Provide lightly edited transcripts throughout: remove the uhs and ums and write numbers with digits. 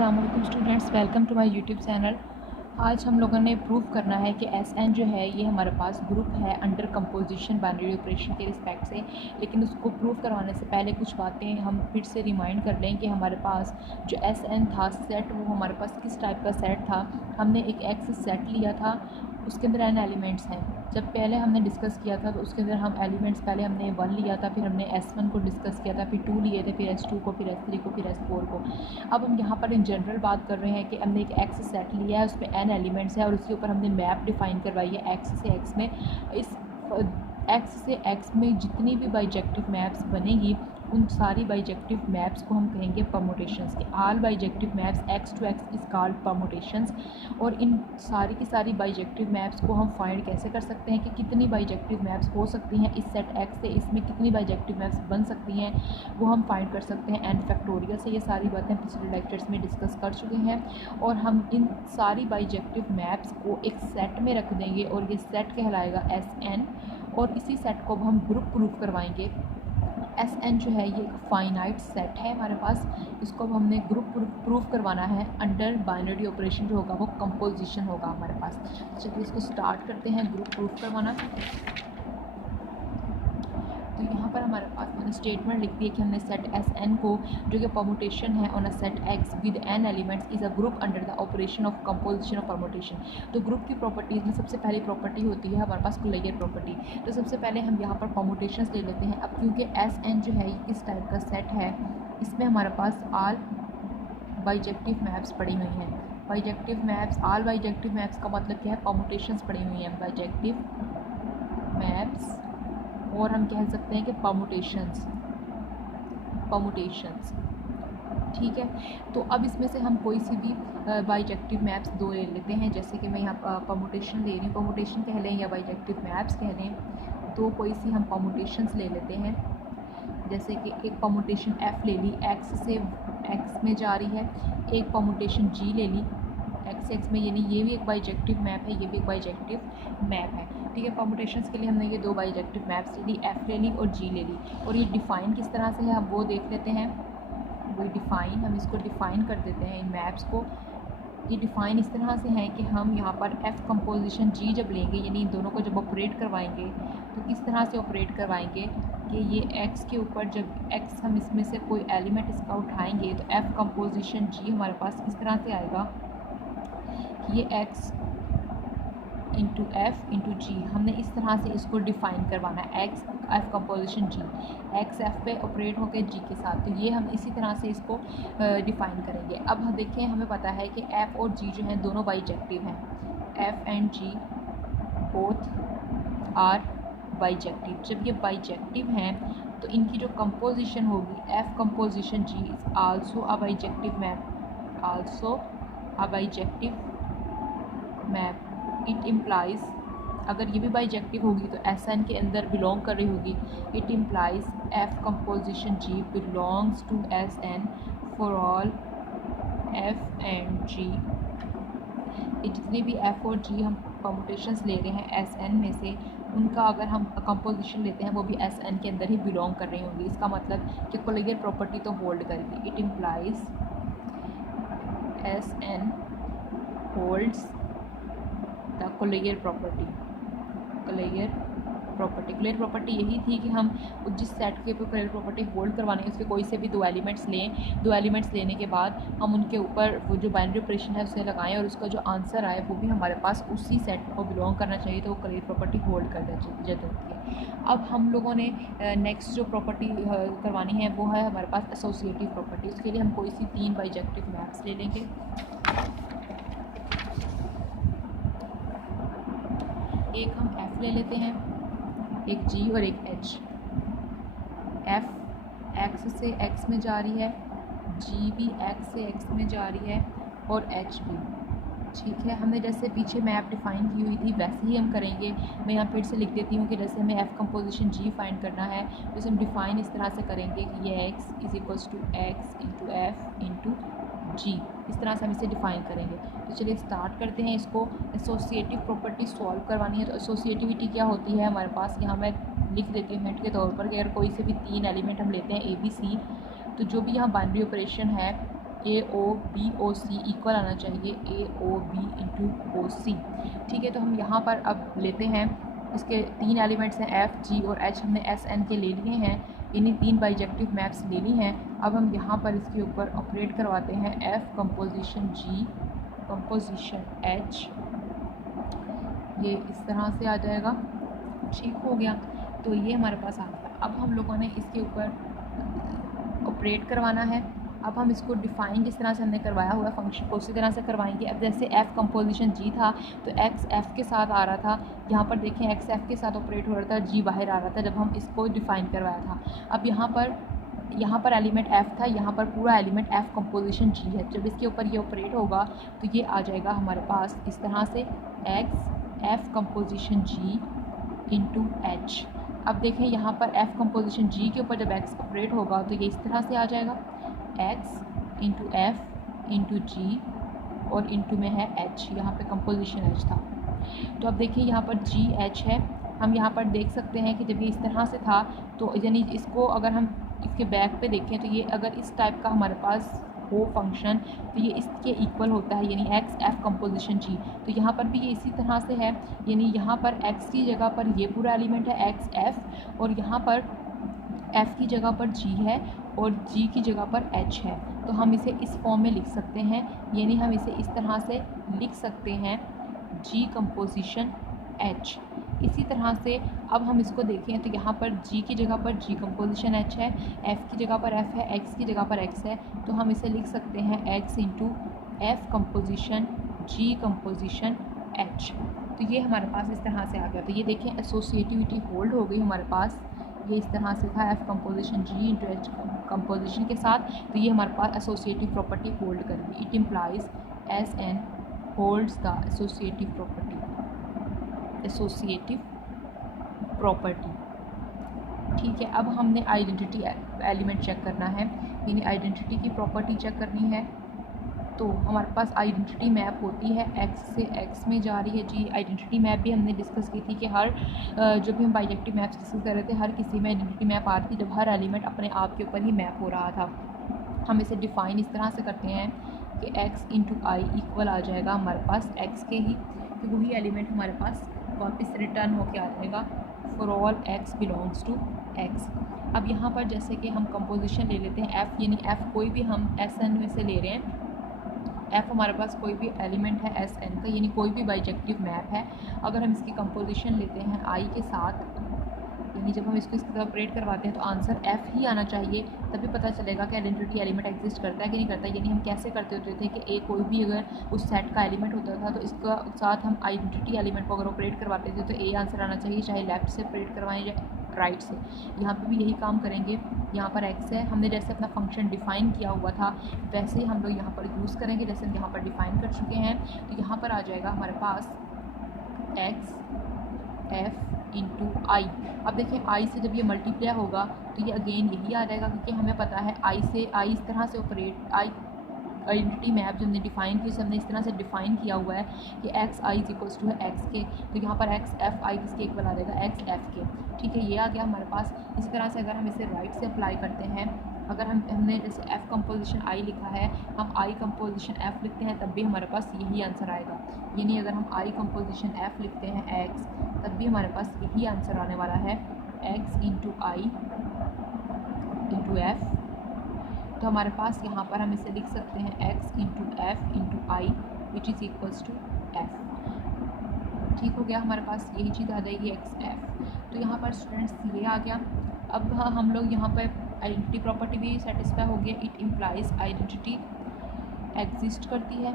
अस्सलामुअलैकुम students, welcome to my YouTube channel. आज हम लोगों ने प्रूव करना है कि एस.एन जो है ये हमारे पास ग्रुप है अंडर कंपोजिशन बाइनरी ऑपरेशन के रिस्पेक्ट से। लेकिन उसको प्रूव करवाने से पहले कुछ बातें हम फिर से रिमाइंड कर लें कि हमारे पास जो एस.एन था सेट, वो हमारे पास किस टाइप का सेट था। हमने एक एक्स सेट लिया था, उसके अंदर एन एलिमेंट्स हैं। जब पहले हमने डिस्कस किया था तो उसके अंदर हम एलिमेंट्स पहले हमने 1 लिया था, फिर हमने S1 को डिस्कस किया था, फिर 2 लिए थे, फिर S2 को, फिर S3 को, फिर S4 को। अब हम यहाँ पर इन जनरल बात कर रहे हैं कि हमने एक एक्स सेट लिया है, उसमें n एलिमेंट्स है और उसके ऊपर हमने मैप डिफ़ाइन करवाई है एक्स से एक्स में। इस एक्स से एक्स में जितनी भी बाइजेक्टिव मैप्स बनेगी उन सारी बाइजेक्टिव मैप्स को हम कहेंगे परमुटेशंस के। All bijective maps X to X is called permutations. और इन सारी की सारी बाइजेक्टिव मैप्स को हम फाइंड कैसे कर सकते हैं कि कितनी बाइजेक्टिव मैप्स हो सकती हैं इस सेट एक्स से, इसमें कितनी बाइजेक्टिव मैप्स बन सकती हैं, वो हम फाइंड कर सकते हैं n फैक्टोरियल से। ये सारी बातें पिछले लेक्चर्स में डिस्कस कर चुके हैं और हम इन सारी बाइजेक्टिव मैप्स को एक सेट में रख देंगे और ये सेट कहलाएगा Sn। और इसी सेट को अब हम ग्रुप प्रूफ करवाएंगे। Sn जो है ये एक फाइनाइट सेट है हमारे पास, इसको अब हमने ग्रुप प्रूफ करवाना है अंडर बाइनरी ऑपरेशन। जो होगा वो कंपोजिशन होगा हमारे पास। चलिए इसको स्टार्ट करते हैं ग्रुप प्रूफ करवाना। तो यहाँ पर हमारे पास मैंने स्टेटमेंट लिख दी है कि हमने सेट Sn को, जो कि परमुटेशन है on a set X with n elements, is a group under the operation of composition और परमुटेशन। तो ग्रुप की प्रॉपर्टीज़ में सबसे पहली प्रॉपर्टी होती है हमारे पास कोलेयर प्रॉपर्टी। तो सबसे पहले हम यहाँ पर परमुटेशंस ले लेते हैं। अब क्योंकि Sn जो है इस टाइप का सेट है, इसमें हमारे पास ऑल बाइजेक्टिव मैप्स पड़ी हुई हैं। Bijective maps, all bijective maps का मतलब क्या है, परमुटेशंस पड़ी हुई हैं बाइजेक्टिव मैप्स, और हम कह सकते हैं कि परमुटेशंस। ठीक है। तो अब इसमें से हम कोई सी भी बाइजेक्टिव मैप्स दो ले लेते हैं। जैसे कि मैं यहाँ परमुटेशन ले रही हूँ, परमुटेशन कह लें या बाइजेक्टिव मैप्स कह लें, तो कोई सी हम परमुटेशंस ले लेते हैं। जैसे कि एक परमुटेशन F ले ली, X से X में जा रही है। एक परमुटेशन G ले ली, X से X में, यानी ये भी एक बाइजेक्टिव मैप है, ये भी एक बाइजेक्टिव मैप है। ठीक है। परमुटेशंस के लिए हमने ये दो बाइजेक्टिव मैप्स ले ली, F ले ली और G ले ली। और ये डिफ़ाइन किस तरह से है हम वो देख लेते हैं। वो डिफ़ाइन, हम इसको डिफ़ाइन कर देते हैं इन मैप्स को। ये डिफ़ाइन इस तरह से है कि हम यहाँ पर F कंपोजिशन G जब लेंगे, यानी इन दोनों को जब ऑपरेट करवाएंगे, तो किस तरह से ऑपरेट करवाएंगे कि ये X के ऊपर जब X हम इसमें से कोई एलिमेंट इसका उठाएंगे तो F कंपोजिशन G हमारे पास इस तरह से आएगा कि ये X into F into G, हमने इस तरह से इसको डिफ़ाइन करवाना है। X F composition G, X F पे ऑपरेट होकर G के साथ, तो ये हम इसी तरह से इसको डिफ़ाइन करेंगे। अब हम देखें, हमें पता है कि F और G जो हैं दोनों बाइजेक्टिव हैं। F and G both are bijective. जब ये बाइजेक्टिव हैं तो इनकी जो कंपोजिशन होगी F composition G is also a bijective map, also a bijective map. It implies, अगर ये भी बाइजेक्टिव होगी तो Sn के अंदर बिलोंग कर रही होगी। It implies F composition G belongs to Sn for all F and G। ये जितने भी F और G हम परमुटेशंस ले रहे हैं Sn में से, उनका अगर हम कंपोजिशन लेते हैं वो भी Sn के अंदर ही बिलोंग कर रही होंगी। इसका मतलब कि कोलेयर प्रॉपर्टी तो होल्ड करेगी। It implies Sn holds the collinear property. Collinear property यही थी कि हम जिस सेट के ऊपर कोलेयर प्रॉपर्टी होल्ड करवानी है उसके कोई से भी दो एलिमेंट्स लें। दो एलिमेंट्स लेने के बाद हम उनके ऊपर वो जो बाइनरी ऑपरेशन है उसे लगाएं और उसका जो आंसर आए वो भी हमारे पास उसी सेट को बिलोंग करना चाहिए, तो वो कोलेयर प्रॉपर्टी होल्ड कर देती है। अब हम लोगों ने नेक्स्ट जो प्रॉपर्टी करवानी है वो है हमारे पास एसोसिएटिव प्रॉपर्टी। उसके लिए हम कोई सी 3 बाइजेक्टिव मैप्स ले लेंगे। एक हम F ले लेते हैं, एक G और एक H। F X से X में जा रही है, G भी X से X में जा रही है और H भी। ठीक है। हमने जैसे पीछे मैप डिफ़ाइन की हुई थी वैसे ही हम करेंगे। मैं यहाँ फिर से लिख देती हूँ कि जैसे हमें F कंपोजिशन G फाइंड करना है, जैसे हम डिफ़ाइन इस तरह से करेंगे कि ये X is equals to X into F into G, इस तरह से हम इसे डिफ़ाइन करेंगे। तो चलिए स्टार्ट करते हैं इसको। एसोसिएटिव प्रॉपर्टी सॉल्व करवानी है। तो एसोसिएटिविटी क्या होती है हमारे पास, यहाँ मैं लिख देती हूँ हिंट के तौर पर कि अगर कोई से भी 3 एलिमेंट हम लेते हैं A B C, तो जो भी यहाँ बाइनरी ऑपरेशन है ए ओ बी ओ सी इक्वल आना चाहिए ए ओ बी इंटू ओ सी। ठीक है, तो हम यहाँ पर अब लेते हैं, इसके 3 एलिमेंट्स हैं एफ जी और एच, हमने एस एन के ले लिए हैं, इन्हीं 3 बाइजेक्टिव मैप्स ले ली हैं। अब हम यहाँ पर इसके ऊपर ऑपरेट करवाते हैं एफ कंपोजिशन जी कंपोजिशन एच, ये इस तरह से आ जाएगा। ठीक हो गया, तो ये हमारे पास आ गया। अब हम लोगों ने इसके ऊपर ऑपरेट करवाना है। अब हम इसको डिफ़ाइन जिस तरह से हमने करवाया हुआ फंक्शन को उसी तरह से करवाएंगे। अब जैसे एफ़ कंपोजिशन जी था तो एक्स एफ़ के साथ आ रहा था, यहाँ पर देखें एक्स एफ़ के साथ ऑपरेट हो रहा था, जी बाहर आ रहा था जब हम इसको डिफ़ाइन करवाया था। अब यहाँ पर एलिमेंट एफ़ था, यहाँ पर पूरा एलिमेंट एफ़ कंपोजिशन जी है। जब इसके ऊपर ये ऑपरेट होगा तो ये आ जाएगा हमारे पास इस तरह से x F composition g into H. अब देखें यहाँ पर एफ़ कंपोजिशन जी के ऊपर जब एक्स ऑपरेट होगा तो ये इस तरह से आ जाएगा, एक्स इंटू एफ़ इंटू जी और इंटू में है एच, यहाँ पे कंपोजिशन एच था। तो अब देखिए यहाँ पर जी एच है, हम यहाँ पर देख सकते हैं कि जब ये इस तरह से था तो यानी इसको अगर हम इसके बैक पे देखें तो ये अगर इस टाइप का हमारे पास हो फंक्शन तो ये इसके इक्वल होता है, यानी एक्स एफ़ कंपोजिशन जी। तो यहाँ पर भी ये इसी तरह से है, यानी यहाँ पर एक्स की जगह पर ये पूरा एलिमेंट है एक्स एफ़ और यहाँ पर एफ़ की जगह पर जी है और जी की जगह पर एच है। तो हम इसे इस फॉर्म में लिख सकते हैं, यानी हम इसे इस तरह से लिख सकते हैं जी कंपोजिशन एच। इसी तरह से अब हम इसको देखें तो यहाँ पर जी की जगह पर जी कंपोजिशन एच है, एफ़ की जगह पर एफ़ है, एक्स की जगह पर एक्स है, तो हम इसे लिख सकते हैं एक्स इंटू एफ़ कंपोजिशन जी कंपोजिशन एच। तो ये हमारे पास इस तरह से आ गया। तो ये देखें एसोसिएटिविटी होल्ड हो गई हमारे पास, ये इस तरह से था f composition g into h composition के साथ, तो ये हमारे पास एसोसिएटिव प्रॉपर्टी होल्ड करेगी। It implies S N holds the associative property, associative property. ठीक है, अब हमने आइडेंटिटी एलिमेंट चेक करना है, यानी आइडेंटिटी की प्रॉपर्टी चेक करनी है। तो हमारे पास आइडेंटिटी मैप होती है एक्स से एक्स में जा रही है जी। आइडेंटिटी मैप भी हमने डिस्कस की थी कि हर जब भी हम बाइजेक्टिव मैप्स डिस्कस कर रहे थे हर किसी में आइडेंटिटी मैप आती थी जब हर एलिमेंट अपने आप के ऊपर ही मैप हो रहा था। हम इसे डिफ़ाइन इस तरह से करते हैं कि एक्स इंटू आई इक्वल आ जाएगा हमारे पास एक्स के ही, तो वही एलिमेंट हमारे पास वापस रिटर्न होके आ जाएगा for all x belongs to X. अब यहाँ पर जैसे कि हम कंपोजिशन ले लेते हैं एफ़, यानी एफ़ कोई भी हम एस एन में से ले रहे हैं, एफ़ हमारे पास कोई भी एलिमेंट है एस एन का, यानी कोई भी बाइजेक्टिव मैप है। अगर हम इसकी कंपोजिशन लेते हैं आई के साथ, यानी जब हम इसको इस तरह ऑपरेट करवाते हैं तो आंसर एफ़ ही आना चाहिए, तभी पता चलेगा कि आइडेंटिटी एलिमेंट एग्जिस्ट करता है कि नहीं करता। यानी हम कैसे करते होते थे कि ए कोई भी अगर उस सेट का एलिमेंट होता था तो इसका साथ हम आइडेंटिटी एलिमेंट को अगर ऑपरेट करवाते थे तो ए आंसर आना चाहिए, चाहे लेफ़्ट से ऑपरेट करवाएं या राइट से। यहाँ पे भी यही काम करेंगे। यहाँ पर एक्स है, हमने जैसे अपना फंक्शन डिफ़ाइन किया हुआ था वैसे ही हम लोग यहाँ पर यूज़ करेंगे, जैसे हम यहाँ पर डिफ़ाइन कर चुके हैं। तो यहाँ पर आ जाएगा हमारे पास एक्स एफ़ इंटू आई। अब देखें आई से जब ये मल्टीप्लाई होगा तो ये अगेन यही आ जाएगा, क्योंकि हमें पता है आई से आई इस तरह से ऑपरेट आइडेंटिटी मैप जो हमने डिफ़ाइन की हमने इस तरह से डिफ़ाइन किया हुआ है कि x I is equals to है एक्स के, तो यहाँ पर एक्स एफ़ आई किसके इक्वल आ जाएगा एक्स एफ़ के। ठीक है, ये आ गया हमारे पास। इसी तरह से अगर हम इसे राइट से अप्लाई करते हैं, अगर हमने जैसे एफ़ कंपोजिशन आई लिखा है, हम आई कंपोजिशन एफ़ लिखते हैं तब भी हमारे पास यही आंसर आएगा। यानी अगर हम आई कंपोजिशन एफ़ लिखते हैं एक्स तब भी हमारे पास यही आंसर आने वाला है एक्स इंटू आई इंटू एफ़। तो हमारे पास यहाँ पर हम इसे लिख सकते हैं x into f into I which is equals to f. ठीक हो गया, हमारे पास यही चीज़ आ जाएगी एक्स एफ़। तो यहाँ पर स्टूडेंट्स ये आ गया। अब हम लोग यहाँ पर आइडेंटिटी प्रॉपर्टी भी सेटिस्फाई हो गया। इट इम्प्लाइज आइडेंटिटी एग्जिस्ट करती है,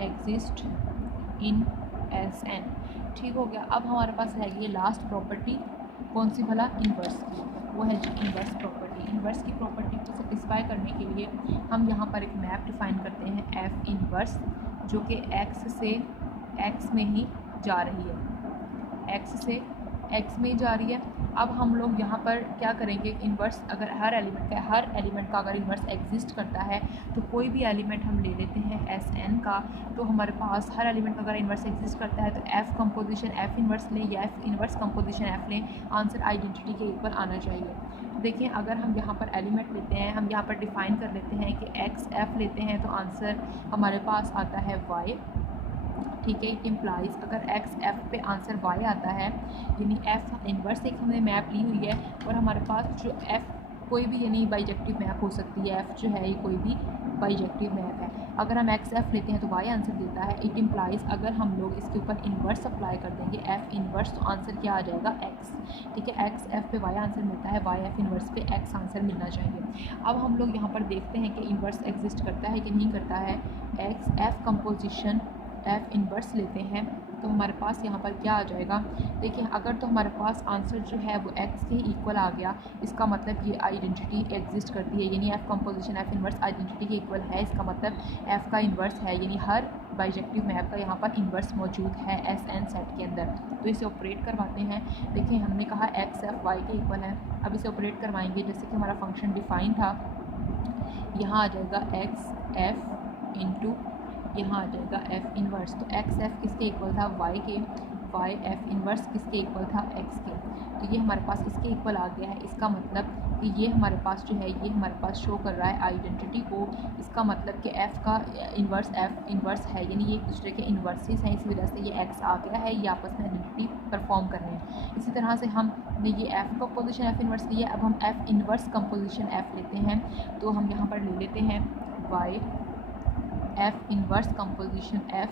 एग्जिस्ट इन एस एन। ठीक हो गया। अब हमारे पास रहेगी लास्ट प्रॉपर्टी, कौन सी भला, इन्वर्स की, वो है जी इन्वर्स प्रॉपर्टी। इन्वर्स की प्रॉपर्टी को सेटिस्फाई करने के लिए हम यहाँ पर एक मैप डिफ़ाइन करते हैं एफ़ इन्वर्स, जो कि एक्स से एक्स में ही जा रही है, एक्स से एक्स में जा रही है। अब हम लोग यहाँ पर क्या करेंगे, इन्वर्स अगर हर एलिमेंट का अगर इन्वर्स एग्जिस्ट करता है तो कोई भी एलिमेंट हम ले लेते हैं एस एन का, तो हमारे पास हर एलिमेंट का अगर इन्वर्स एग्जिस्ट करता है तो एफ़ कंपोजिशन एफ़ इन्वर्स लें या एफ़ इन्वर्स कंपोजिशन एफ़ लें, आंसर आइडेंटिटी के इक्वल आना चाहिए। देखिए अगर हम यहाँ पर एलिमेंट लेते हैं, हम यहाँ पर डिफ़ाइन कर लेते हैं कि एक्स एफ़ लेते हैं तो आंसर हमारे पास आता है वाई, ठीक है। इट इम्प्लाइज अगर एक्स एफ़ पे आंसर वाई आता है, यानी एफ़ इन्वर्स एक हमने मैप ली हुई है और हमारे पास जो एफ़ कोई भी यानी बाइजेक्टिव मैप हो सकती है, एफ़ जो है ये कोई भी बाइजेक्टिव मैप है। अगर हम एक्स एफ़ लेते हैं तो वाई आंसर देता है। इट इम्प्लाइज अगर हम लोग इसके ऊपर इन्वर्स अप्लाई कर देंगे एफ़ इन्वर्स तो आंसर क्या आ जाएगा, एक्स, ठीक है। एक्स एफ़ पे वाई आंसर मिलता है, वाई एफ़ इन्वर्स पे एक्स आंसर मिलना चाहिए। अब हम लोग यहाँ पर देखते हैं कि इन्वर्स एग्जिस्ट करता है कि नहीं करता है। X F composition f inverse लेते हैं तो हमारे पास यहाँ पर क्या आ जाएगा, देखिए अगर तो हमारे पास आंसर जो है वो एक्स के इक्वल आ गया, इसका मतलब ये आइडेंटिटी एग्जिस्ट करती है, यानी F composition f inverse identity के इक्वल है, इसका मतलब एफ़ का इन्वर्स है, यानी हर बाइजेक्टिव मैप का यहाँ पर इन्वर्स मौजूद है एस एन सेट के अंदर। तो इसे ऑपरेट करवाते हैं। देखिए हमने कहा एक्स एफ़ वाई के इक्वल है, अब इसे ऑपरेट करवाएंगे। जैसे कि हमारा फंक्शन डिफाइन था, यहाँ आ जाएगा एक्स एफ़ इंटू यहाँ आ जाएगा एफ़ इन्वर्स। तो एक्स एफ़ किसके इक्वल था, वाई के, वाई एफ़ इन्वर्स किसके इक्वल था, एक्स के। तो ये हमारे पास इसके इक्वल आ गया है। इसका मतलब कि ये हमारे पास जो है ये हमारे पास शो कर रहा है आइडेंटिटी को। इसका मतलब कि एफ़ का इन्वर्स एफ़ इन्वर्स है, यानी ये एक दूसरे के इन्वर्सेस हैं, इसी वजह से ये एक्स आ गया है, ये आपस में आइडेंटिटी परफॉर्म कर रहे हैं। इसी तरह से हमने ये एफ़ कंपोजिशन एफ़ इन्वर्स ली है, अब हम एफ़ इन्वर्स कंपोजिशन एफ़ लेते हैं। तो हम यहाँ पर ले लेते हैं y f inverse composition f,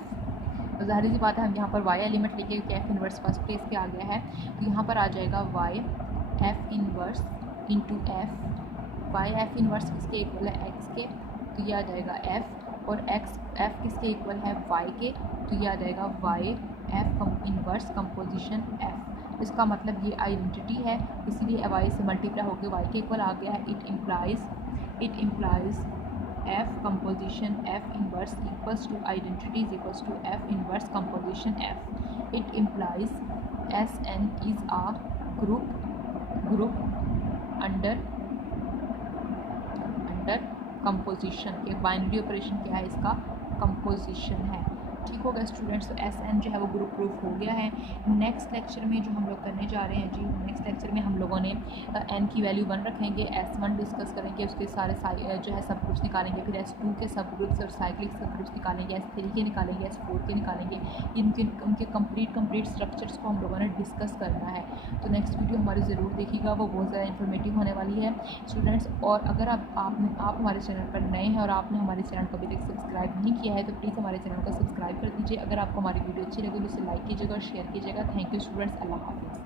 तो ज़ाहिर सी बात है हम यहाँ पर वाई एलिमेंट लेके एफ़ इन्वर्स फर्स्ट प्लेस पे आ गया है, तो यहाँ पर आ जाएगा y f inverse into f. Y f inverse किसके इक्वल है, एक्स के, तो ये आ जाएगा एफ़, और एक्स एफ़ किसके इक्वल है, वाई के, तो ये आ जाएगा y f inverse composition f. इसका मतलब ये आइडेंटिटी है, इसीलिए वाई से मल्टीप्लाई होकर वाई के इक्वल आ गया है। It implies f composition f inverse equals to identity is equals to f inverse composition f. It implies S N is a group under composition के। बाइनरी ऑपरेशन क्या है इसका, कंपोजिशन है। ठीक हो गया स्टूडेंट्स, तो एस एन जो है वो ग्रुप प्रूफ हो गया है। नेक्स्ट लेक्चर में जो हम लोग करने जा रहे हैं जी, नेक्स्ट लेक्चर में हम लोगों ने एन की वैल्यू 1 रखेंगे, S1 डिस्कस करेंगे, उसके सारे जो है सब ग्रुप्स निकालेंगे, फिर S2 के सब ग्रुप्स और साइक्लिक सब ग्रुप्स निकालेंगे, S3 के निकालेंगे, S4 के निकालेंगे। उनके कंप्लीट स्ट्रक्चर्स को हम लोगों ने डिस्कस करना है। तो नेक्स्ट वीडियो हमारी ज़रूर देखिएगा, वो बहुत ज़्यादा इन्फॉर्मेटिव होने वाली है स्टूडेंट्स। और अगर आप हमारे चैनल पर नए हैं और आपने हमारे चैनल को अभी तक सब्सक्राइब नहीं किया है तो प्लीज़ हमारे चैनल को सब्सक्राइब कर दीजिए। अगर आपको हमारी वीडियो अच्छी लगे तो उसे लाइक कीजिएगा और शेयर कीजिएगा। थैंक यू स्टूडेंट्स, अल्लाह हाफिज़।